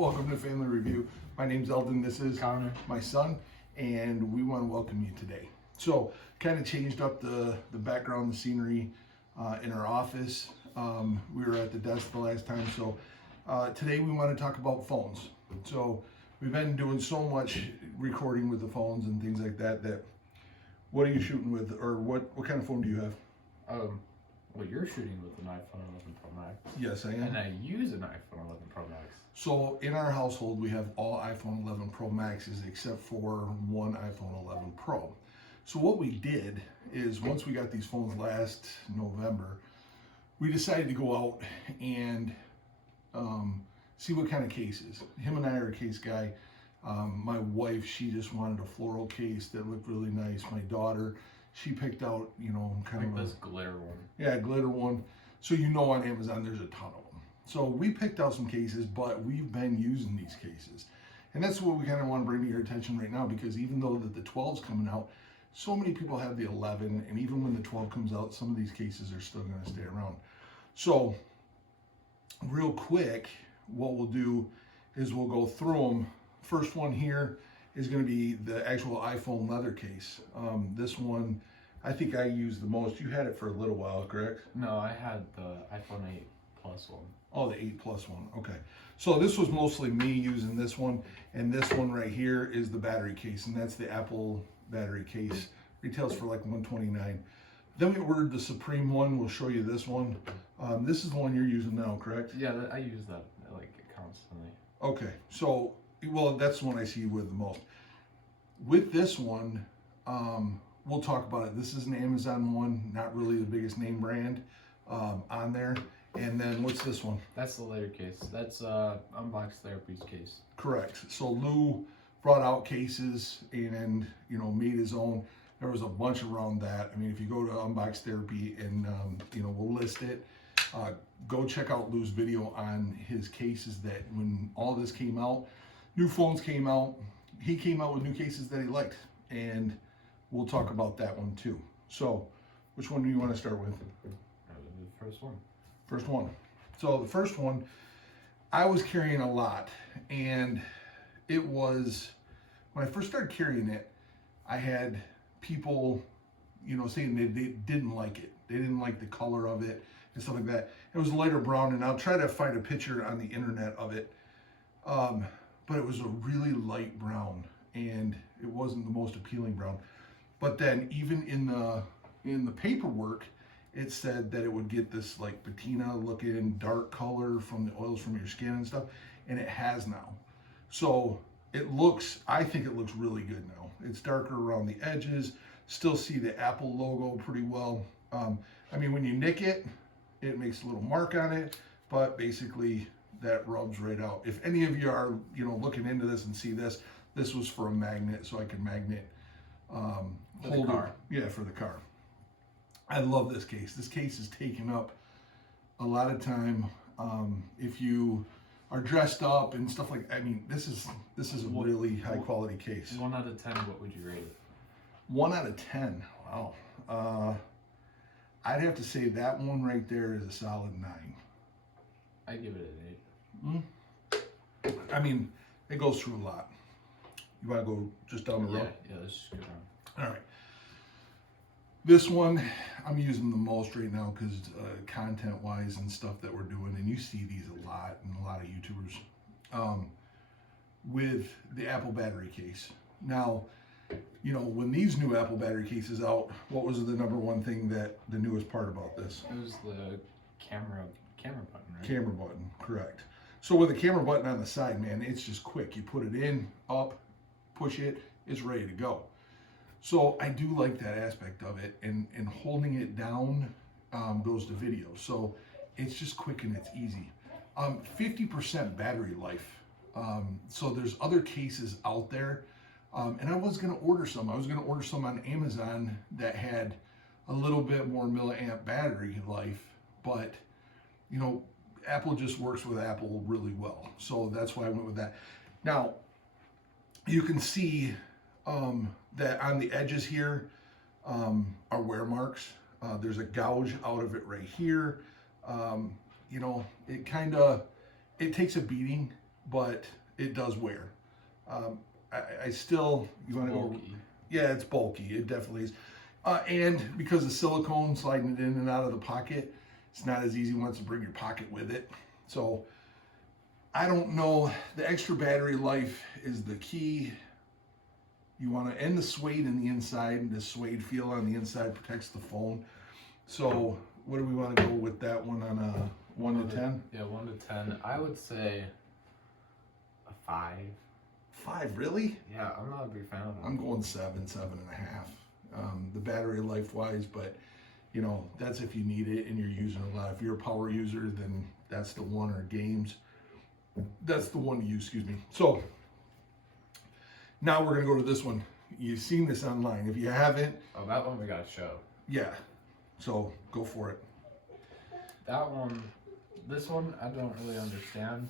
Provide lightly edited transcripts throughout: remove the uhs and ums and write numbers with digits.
Welcome to Family Review. My name's Eldon. This is Connor, my son, and we want to welcome you today. So, kind of changed up the background, the scenery in our office. We were at the desk the last time, so today we want to talk about phones. So, we've been doing so much recording with the phones and things like that. What are you shooting with, or what kind of phone do you have? Well, you're shooting with an iPhone 11 Pro Max. Yes, I am. And I use an iPhone 11 Pro Max. So in our household, we have all iPhone 11 Pro Maxes except for one iPhone 11 Pro. So what we did is once we got these phones last November, we decided to go out and see what kind of cases. Him and I are a case guy. My wife, she just wanted a floral case that looked really nice. My daughter, she picked out, kind of this glitter one. Yeah, glitter one. So on Amazon there's a ton of them. So we picked out some cases, but we've been using these cases. And that's what we kind of want to bring to your attention right now, because even though that the 12's coming out, so many people have the 11, and even when the 12 comes out, some of these cases are still going to stay around. So real quick, what we'll do is we'll go through them. First one here is going to be the actual iPhone leather case. This one, I think I used the most. You had it for a little while, correct? No, I had the iPhone 8 Plus one. Oh, the 8 Plus one. Okay. So this was mostly me using this one, and this one right here is the battery case, and that's the Apple battery case. Retails for like $129. Then we ordered the Supreme one. We'll show you this one. This is the one you're using now, correct? Yeah, I use that like constantly. Okay. So, well, that's the one I see you with the most. With this one, we'll talk about it. This is an Amazon one, not really the biggest name brand on there. And then what's this one? That's the layer case. That's Unbox Therapy's case. Correct. So Lou brought out cases and made his own. There was a bunch around that. I mean, if you go to Unbox Therapy and we'll list it. Go check out Lou's video on his cases. That when all this came out, new phones came out, he came out with new cases that he liked, and we'll talk about that one too. So, which one do you want to start with? The first one. First one. So the first one, I was carrying a lot, and it was, when I first started carrying it, I had people, saying they didn't like it. They didn't like the color of it and stuff like that. It was lighter brown, and I'll try to find a picture on the internet of it. But it was a really light brown, and it wasn't the most appealing brown. But then even in the paperwork, it said that it would get this like patina looking dark color from the oils from your skin and stuff, and it has now. So I think it looks really good now. It's darker around the edges, still see the Apple logo pretty well. I mean, when you nick it, it makes a little mark on it, but basically that rubs right out. If any of you are, looking into this and see this was for a magnet, so I can magnet For the car. Yeah, for the car. I love this case. This case is taking up a lot of time. If you are dressed up and stuff like, this is a really high quality case. 1 out of 10, what would you rate it? 1 out of 10. Wow. I'd have to say that one right there is a solid 9. I give it an 8. It goes through a lot. You want to go just down the road? Yeah, let's just go down. All right. This one I'm using the most right now because content-wise and stuff that we're doing, and you see these a lot in a lot of YouTubers, with the Apple battery case. Now, when these new Apple battery cases out, what was the number one thing that the newest part about this? It was the camera button, right? Camera button, correct. So with the camera button on the side, man, it's just quick. You put it in, up, push it, it's ready to go. So I do like that aspect of it, and holding it down goes to video. So it's just quick and it's easy. 50% battery life. So there's other cases out there, and I was gonna order some. I was gonna order some on Amazon that had a little bit more milliamp battery life, but Apple just works with Apple really well. So that's why I went with that. Now, you can see that on the edges here are wear marks. There's a gouge out of it right here. It takes a beating, but it does wear. I still, you want to go? Bulky. Yeah, it's bulky. It definitely is. And because of silicone sliding it in and out of the pocket, it's not as easy once to bring your pocket with it. So I don't know. The extra battery life is the key. You want to, and the suede in the inside, the suede feel on the inside protects the phone. So what do we want to go with that one on a 1 to 10? Yeah, 1 to 10. I would say a 5. 5, really? Yeah, I'm not a big fan of it. I'm going 7, 7.5. The battery life wise, but you know, that's if you need it and you're using a lot. If you're a power user, then that's the one, or games. That's the one to use, excuse me. So now we're gonna go to this one. You've seen this online. If you haven't, Oh, that one we gotta show. yeah. So go for it. That one, this one, I don't really understand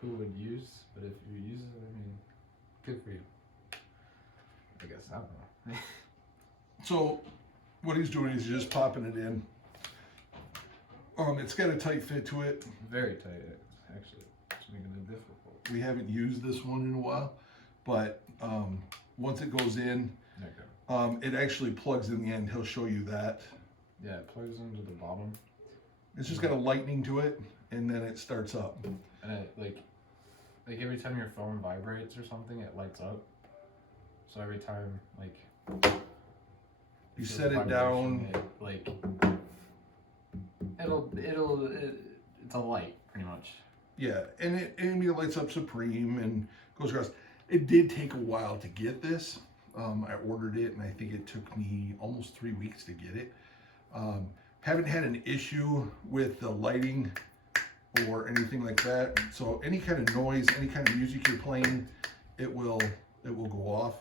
who would use, but if you use it, I mean, good for you. I guess, I don't know. So what he's doing is just popping it in. It's got a tight fit to it. Very tight, actually. It's making it difficult. We haven't used this one in a while, but once it goes in, Okay. it actually plugs in the end. He'll show you that. Yeah, it plugs into the bottom, It's just got a lightning to it, and then it starts up. and it, like every time your phone vibrates or something, it lights up. So every time, like, You there's set a it down. vibration, it's a light, pretty much. Yeah, and it lights up Supreme and goes across. It did take a while to get this. I ordered it, and I think it took me almost 3 weeks to get it. Haven't had an issue with the lighting or anything like that. So any kind of noise, any kind of music you're playing, it will go off.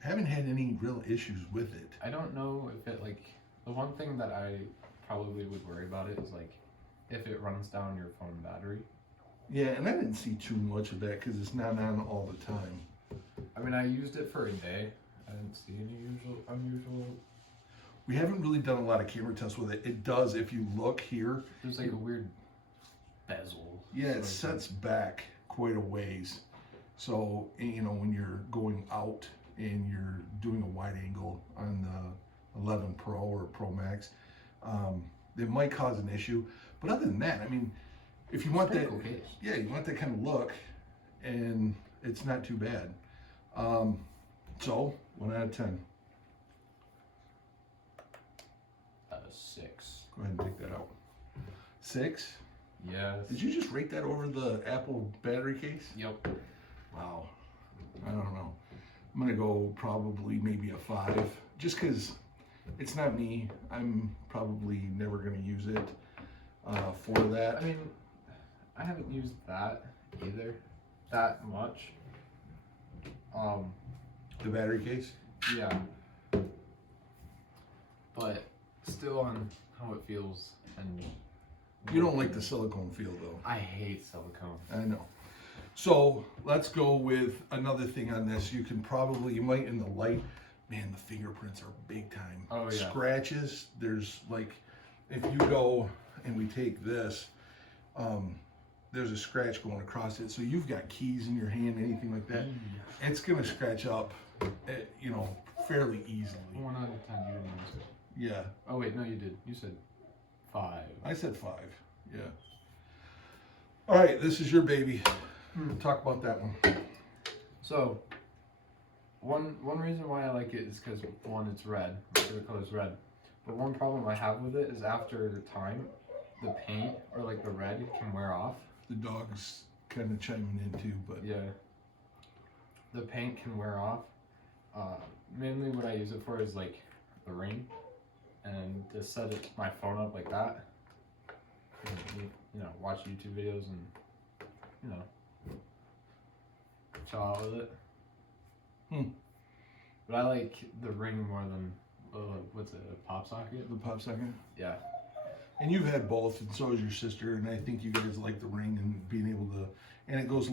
Haven't had any real issues with it. I don't know if it, like, the one thing that I probably would worry about it is, like, if it runs down your phone battery. Yeah, and I didn't see too much of that because it's not on all the time. I mean, I used it for a day. I didn't see any unusual. We haven't really done a lot of camera tests with it. It does, if you look here, There's like a weird bezel. yeah, it sort of sets back quite a ways. So, you know, when you're going out and you're doing a wide angle on the 11 Pro or Pro Max, it might cause an issue. But other than that, I mean, if you want Pretty that, cool case. yeah, you want that kind of look, and it's not too bad. So, 1 out of 10. 6. Go ahead and take that out. 6? Yes. Did you just rate that over the Apple battery case? Yep. Wow. I don't know. I'm gonna go probably maybe a 5, just because it's not me. I'm probably never gonna use it for that. I mean, I haven't used that either that much. The battery case. Yeah. But still on how it feels, and You don't like the silicone feel though. I hate silicone. I know. So let's go with another thing on this. You might in the light, man, the fingerprints are big time. Oh, yeah. Scratches, there's like, if you go and we take this, there's a scratch going across it. So you've got keys in your hand, anything like that. It's gonna scratch up, you know, fairly easily. 1 out of 10, you didn't use it. Yeah, Oh wait, no, you did. You said 5. I said 5, yeah. All right, this is your baby. Talk about that one. So, one reason why I like it is because, one, it's red. My favorite color is red. But one problem I have with it is after the time, the paint or like the red can wear off. The dog's kind of chiming in too, but Yeah. The paint can wear off. Mainly what I use it for is like the ring, and to set my phone up like that. You know, watch YouTube videos and you know, chill out with it. But I like the ring more than what's it, a pop socket? the pop socket. Yeah. And you've had both, and so has your sister, and I think you guys like the ring and being able to, and it goes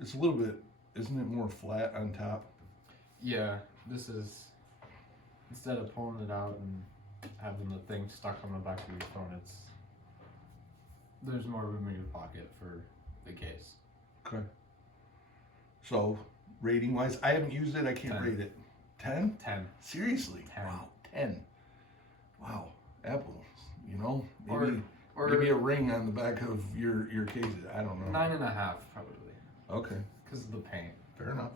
it's a little bit, isn't it more flat on top? Yeah. This is, instead of pulling it out and having the thing stuck on the back of your phone, There's more room in your pocket for the case. Okay. So, rating wise, I haven't used it. I can't 10. rate it. 10? 10. Seriously? 10. Wow. 10. Wow. Apple. You know, Or maybe a ring on the back of your cases. I don't know. 9.5 probably. Okay. Because of the paint. Fair enough.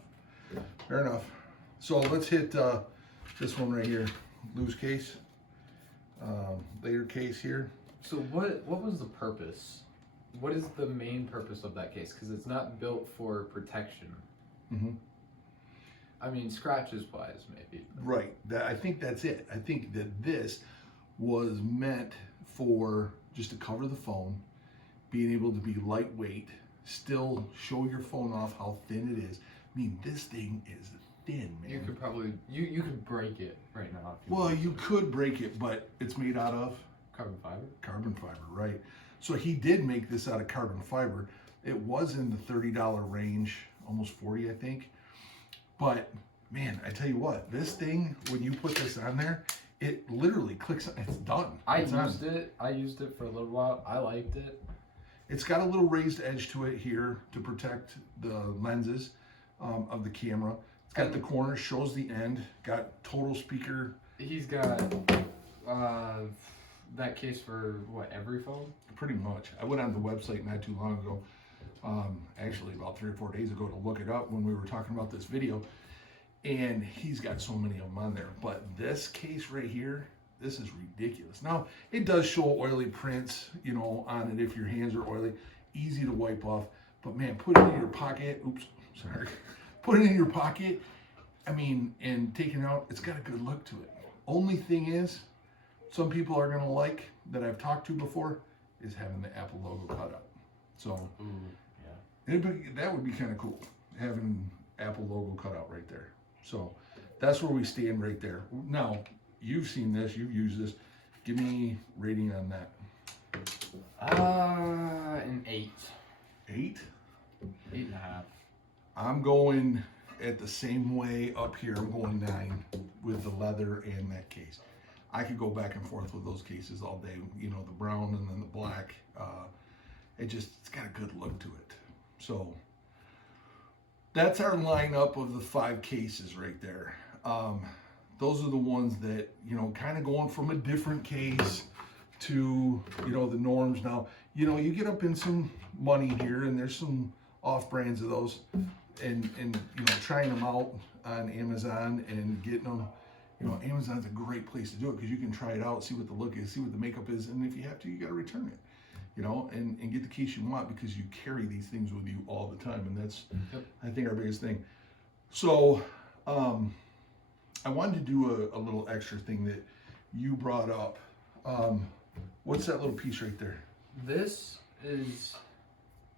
Fair enough. So let's hit this one right here. Loose case. Later case here. So what was the purpose? What is the main purpose of that case? Because it's not built for protection. Mm-hmm. I mean, scratches wise, maybe. Right. I think that's it. I think that this was meant for just to cover the phone, being able to be lightweight, still show your phone off how thin it is. I mean, this thing is thin, man. You could probably you could break it right now. If Well, you could break it, but it's made out of carbon fiber. carbon fiber, right? So he did make this out of carbon fiber. It was in the $30 range, almost 40, I think. But man, I tell you what, this thing, when you put this on there, it literally clicks on, it's done. I It's on. used it for a little while. I liked it. It's got a little raised edge to it here to protect the lenses of the camera. It's got the corner, shows the end, got total speaker. He's got that case for what, every phone? Pretty much. I went on the website not too long ago, actually about 3 or 4 days ago, to look it up when we were talking about this video. And he's got so many of them on there. But this case right here, this is ridiculous. Now, it does show oily prints, you know, on it if your hands are oily. Easy to wipe off. But man, put it in your pocket. Oops, sorry. Put it in your pocket. I mean, and taking it out, it's got a good look to it. Only thing is, some people are going to like, that I've talked to before, is having the Apple logo cut out. So, Yeah. that would be kind of cool, having Apple logo cut out right there. So that's where we stand right there. Now, you've seen this, you've used this. Give me rating on that. An 8. 8? 8.5. I'm going at the same way up here. I'm going 9 with the leather and that case. I could go back and forth with those cases all day. You know, the brown and then the black. It's got a good look to it. So that's our lineup of the 5 cases right there. Those are the ones that, you know, kind of going from a different case to, you know, the norms. Now, you know, you get up in some money here, and there's some off brands of those, and you know, trying them out on Amazon and getting them. You know, Amazon's a great place to do it because you can try it out, see what the look is, see what the makeup is, and if you have to, you got to return it. You know, and get the case you want, because you carry these things with you all the time, and that's, I think, our biggest thing. So, I wanted to do a little extra thing that you brought up. What's that little piece right there? This is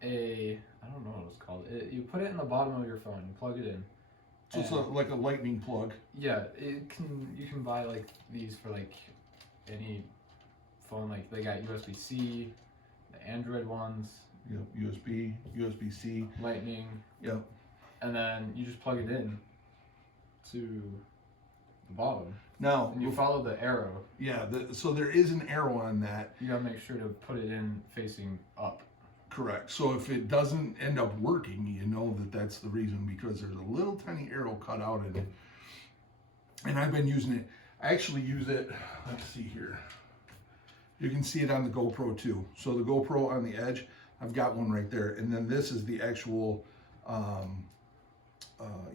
I don't know what it's called. You put it in the bottom of your phone, you plug it in. So it's like a lightning plug. Yeah, you can buy like these for like any phone. Like they got USB-C, the Android ones. Yep, USB, USB-C. Lightning. Yep. And then you just plug it in to the bottom. Now, And you follow the arrow. Yeah, so there is an arrow on that. You gotta make sure to put it in facing up. Correct. So if it doesn't end up working, you know that that's the reason, because there's a little tiny arrow cut out in it. And I've been using it. I actually use it, let's see here. You can see it on the GoPro too. So the GoPro on the edge, I've got one right there. And then this is the actual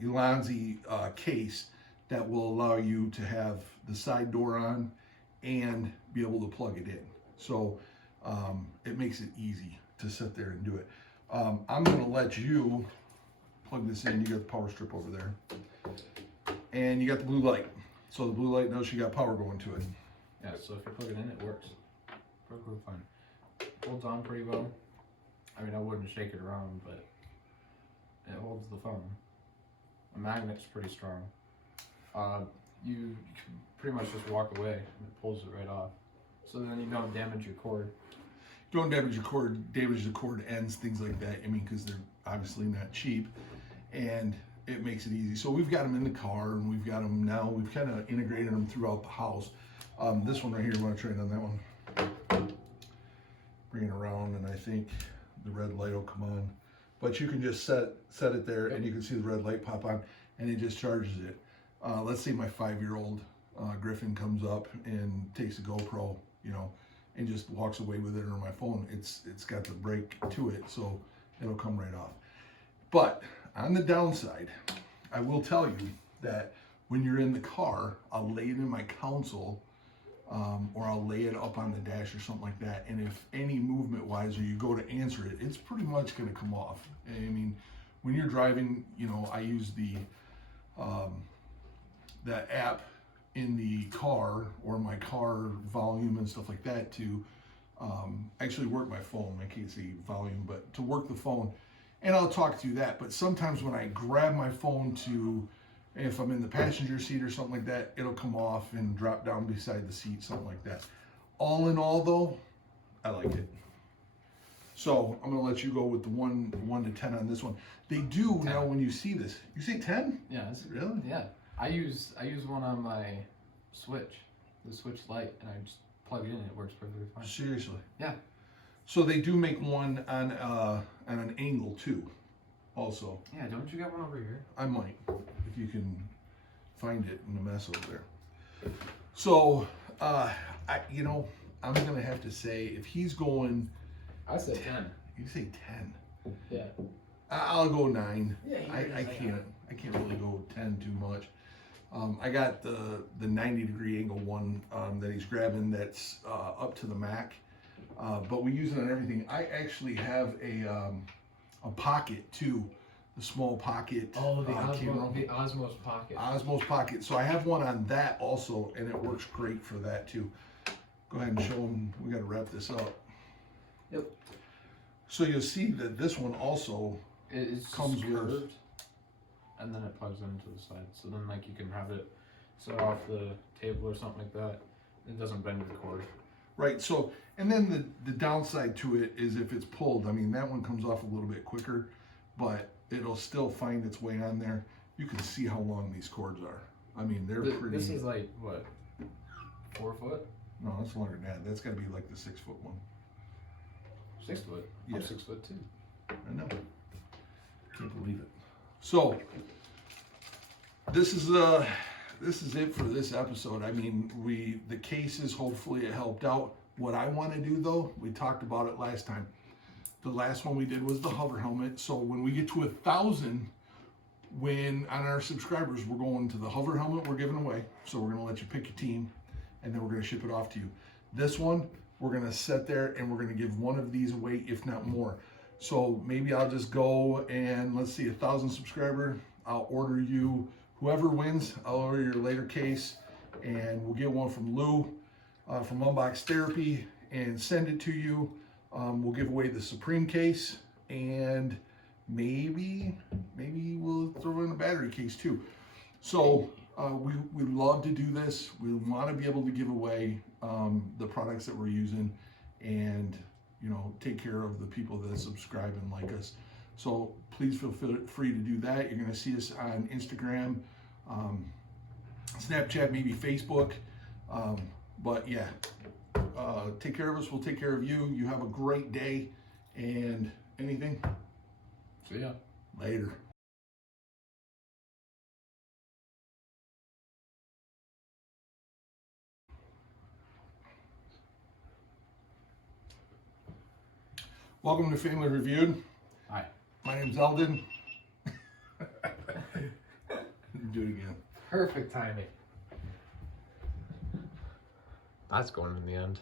Ulanzi case that will allow you to have the side door on and be able to plug it in. So it makes it easy to sit there and do it. I'm gonna let you plug this in. You got the power strip over there. And you got the blue light. So the blue light knows you got power going to it. Yeah, so if you plug it in, it works. Perfectly fine. Holds on pretty well. I mean, I wouldn't shake it around, but it holds the phone. The magnet's pretty strong. You can pretty much just walk away and it pulls it right off. So then you don't damage your cord. Don't damage your cord, damage the cord ends, things like that. I mean, because they're obviously not cheap, and it makes it easy. So we've got them in the car, and we've got them now. We've kind of integrated them throughout the house. This one right here, you want to try it on that one? bring it around, and I think the red light will come on. But you can just set it there, and you can see the red light pop on, and it just charges it. Let's say my 5-year-old Griffin comes up and takes a GoPro, you know, and just walks away with it, or my phone. It's got the brake to it, so it'll come right off. But on the downside, I will tell you that when you're in the car, I'll lay it in my console, or I'll lay it up on the dash or something like that. And if any movement wise, or you go to answer it, it's pretty much going to come off. I mean, when you're driving, you know, I use the app in the car, or my car volume and stuff like that, to actually work my phone. I can't say volume, but to work the phone, and I'll talk through that. But sometimes when I grab my phone to, if I'm in the passenger seat or something like that, it'll come off and drop down beside the seat, something like that. All in all, though, I like it. So I'm gonna let you go with the 1 to 10 on this one. They do 10. now. When you see this, you say 10? Yeah, it's, Really? yeah. I use one on my Switch, the Switch Lite, and I just plug it in. It works perfectly fine. Seriously? Yeah. So they do make one on an angle too, also. Yeah. Don't you got one over here? I might, if you can find it in the mess over there. So, you know, I'm gonna have to say, if he's going, I said 10. you say 10. Yeah. I'll go 9. Yeah. I can't really go 10 too much. I got the 90-degree angle one that he's grabbing, that's up to the Mac, but we use it on everything. I actually have a pocket too, the small pocket. Oh, the camera. the Osmos Pocket. Osmos Pocket. So I have one on that also, and it works great for that too. Go ahead and show them. We got to wrap this up. Yep. So you'll see that this one also It comes just with- curved, and then it plugs into the side. So then, like, you can have it set off the table or something like that. It doesn't bend the cord. right. So, and then the downside to it is if it's pulled. I mean, that one comes off a little bit quicker, but it'll still find its way on there. You can see how long these cords are. I mean, they're pretty. This is like what, 4 foot, No, that's longer than that. That's got to be like the 6-foot one. 6 foot. Yeah. I'm 6 foot too. I know. Can't believe it. So this is it for this episode. I mean, the cases, hopefully it helped out. What I want to do though, we talked about it last time. The last one we did was the hover helmet. So when we get to 1,000, when on our subscribers, we're going to the hover helmet we're giving away. So we're gonna let you pick your team, and then we're gonna ship it off to you. This one, we're gonna set there and we're gonna give one of these away, if not more. So maybe I'll just go and, let's see, 1,000 subscriber. I'll order you, whoever wins, I'll order your later case, and we'll get one from Lou from Unbox Therapy and send it to you. We'll give away the Supreme case, and maybe we'll throw in a battery case too. So we love to do this. We want to be able to give away the products that we're using, and you know, take care of the people that subscribe and like us. So please feel free to do that. You're going to see us on Instagram, Snapchat, maybe Facebook. But yeah, take care of us. We'll take care of you. You have a great day, and anything. See ya. Later. Welcome to Family Reviewed. Hi. My name's Eldon. Do it again. Perfect timing. That's going in the end.